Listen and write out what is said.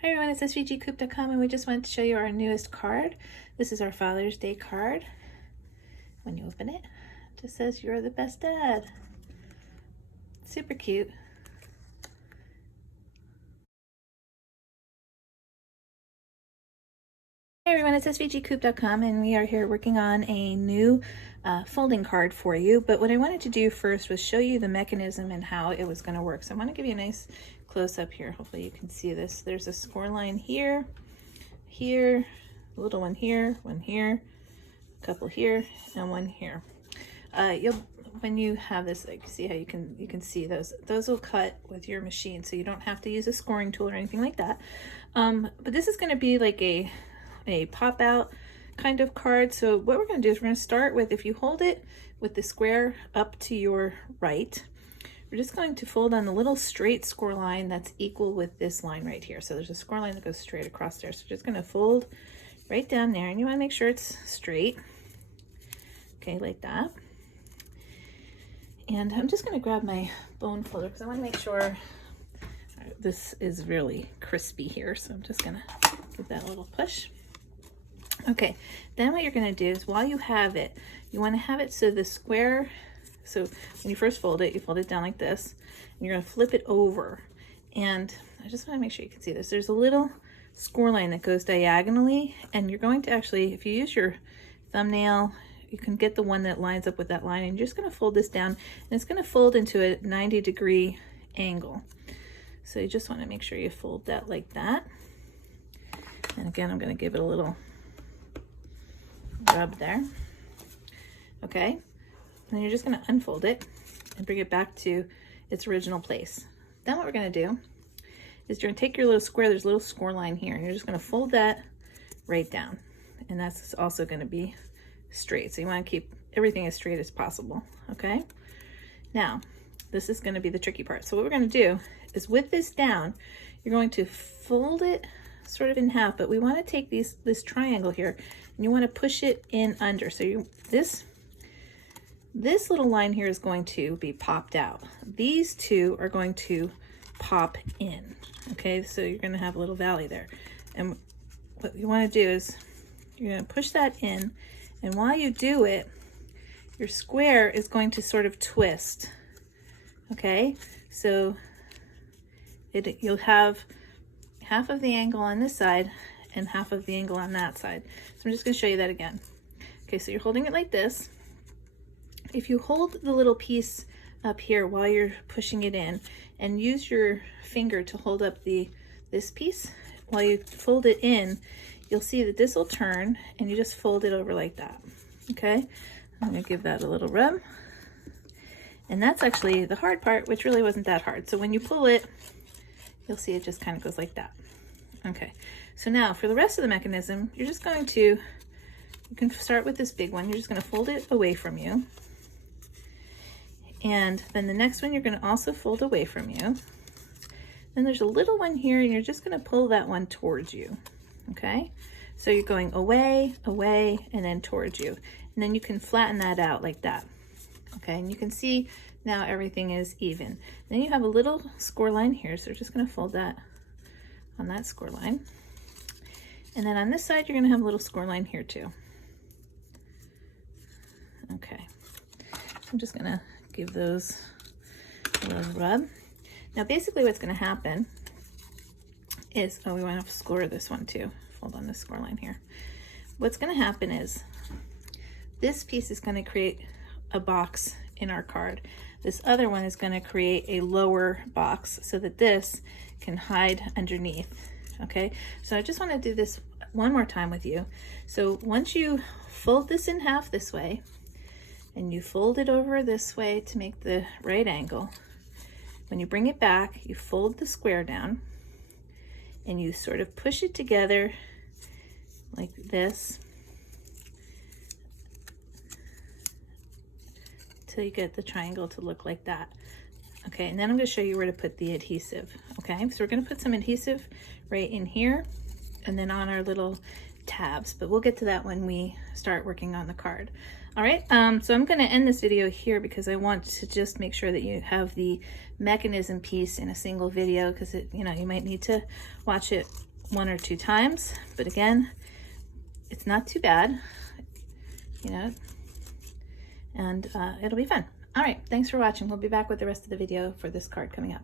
Hi everyone, it's svgcoop.com and we just wanted to show you our newest card. This is our Father's Day card. When you open it, it just says, "You're the best dad." Super cute. Hey everyone, it's svgcoop.com and we are here working on a new folding card for you. But what I wanted to do first was show you the mechanism and how it was going to work. So I'm going to give you a nice close-up here. Hopefully you can see this. There's a score line here, here, a little one here, a couple here, and one here. When you have this, like, see how you can see those will cut with your machine, so you don't have to use a scoring tool or anything like that. But this is going to be like a pop out kind of card. So what we're going to do is we're going to start with, if you hold it with the square up to your right, we're just going to fold on the little straight score line that's equal with this line right here. So there's a score line that goes straight across there. So just going to fold right down there, and you want to make sure it's straight. Okay, like that. And I'm just going to grab my bone folder because I want to make sure this is really crispy here. So I'm just going to give that a little push. Okay, then what you're going to do is, while you have it, you want to have it so the square, so when you first fold it, you fold it down like this, and you're going to flip it over. And I just want to make sure you can see this. There's a little score line that goes diagonally, and you're going to actually, if you use your thumbnail, you can get the one that lines up with that line, and you're just going to fold this down, and it's going to fold into a 90-degree angle. So you just want to make sure you fold that like that. And again, I'm going to give it a little rub there. Okay, and then you're just going to unfold it and bring it back to its original place. Then what we're going to do is you're going to take your little square, there's a little score line here, and you're just going to fold that right down, and that's also going to be straight. So you want to keep everything as straight as possible. Okay, now this is going to be the tricky part. So what we're going to do is, with this down, you're going to fold it sort of in half, but we want to take this triangle here, and you want to push it in under. So this little line here is going to be popped out. These two are going to pop in. Okay, so you're going to have a little valley there, and what you want to do is you're going to push that in, and while you do it, your square is going to sort of twist. Okay, so you'll have half of the angle on this side and half of the angle on that side. So I'm just going to show you that again. Okay, so you're holding it like this. If you hold the little piece up here while you're pushing it in, and use your finger to hold up this piece while you fold it in, you'll see that this will turn, and you just fold it over like that. Okay, I'm going to give that a little rub. And that's actually the hard part, which really wasn't that hard. So when you pull it, you'll see it just kind of goes like that. Okay, so now for the rest of the mechanism, you're just going to, you can start with this big one. You're just going to fold it away from you. And then the next one, you're going to also fold away from you. Then there's a little one here, and you're just going to pull that one towards you. Okay, so you're going away, away, and then towards you. And then you can flatten that out like that. Okay, and you can see now everything is even. Then you have a little score line here, so we're just going to fold that on that score line. And then on this side, you're going to have a little score line here too. Okay, so I'm just going to give those a little rub. Now basically what's going to happen is, we want to score this one too. Fold on this score line here. What's going to happen is this piece is going to create a box in our card. This other one is going to create a lower box so that this can hide underneath. Okay, so I just want to do this one more time with you. So once you fold this in half this way, and you fold it over this way to make the right angle, when you bring it back, you fold the square down, and you sort of push it together like this till you get the triangle to look like that. Okay, and then I'm going to show you where to put the adhesive. Okay, so we're going to put some adhesive right in here and then on our little tabs, but we'll get to that when we start working on the card. All right, so I'm going to end this video here because I want to just make sure that you have the mechanism piece in a single video, because you might need to watch it 1 or 2 times, but again, it's not too bad, you know, and it'll be fun. All right, thanks for watching. We'll be back with the rest of the video for this card coming up.